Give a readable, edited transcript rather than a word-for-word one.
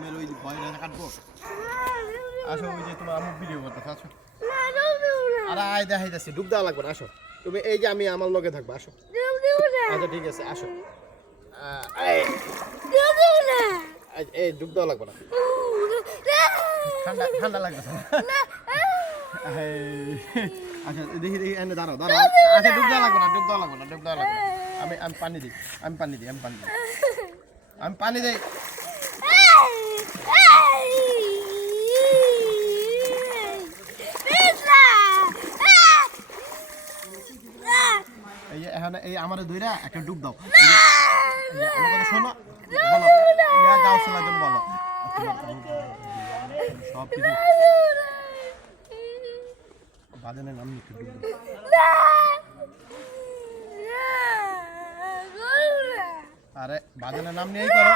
রুমের ওই ভয় না কাটবো আসো ওই যে তোমার আম্মু ভিডিও করতে আসো আরে আয় দেখাইতেছি ডুব দেওয়া লাগবে না আসো তুমি এই যে আমি আমার লগে থাকবো আসো আচ্ছা ঠিক আছে আসো এই ডুব দেওয়া লাগবে না ঠান্ডা ঠান্ডা লাগবে আচ্ছা দেখি দেখি এনে দাঁড়াও দাঁড়াও আচ্ছা ডুব দেওয়া লাগবে না ডুব দেওয়া লাগবে না ডুব দেওয়া লাগবে না আমি পানি দিই আমি পানি দিই আমি পানি দিই আমি পানি দিই এই এখানে এই আমারে দুইরা একটা ডুব দাও আমার কথা শোনো বলো ইয়া গাও শোনা তুমি বলো সব কিছু বাজানের নাম একটু ডুব আরে বাজানের নাম নিয়েই করো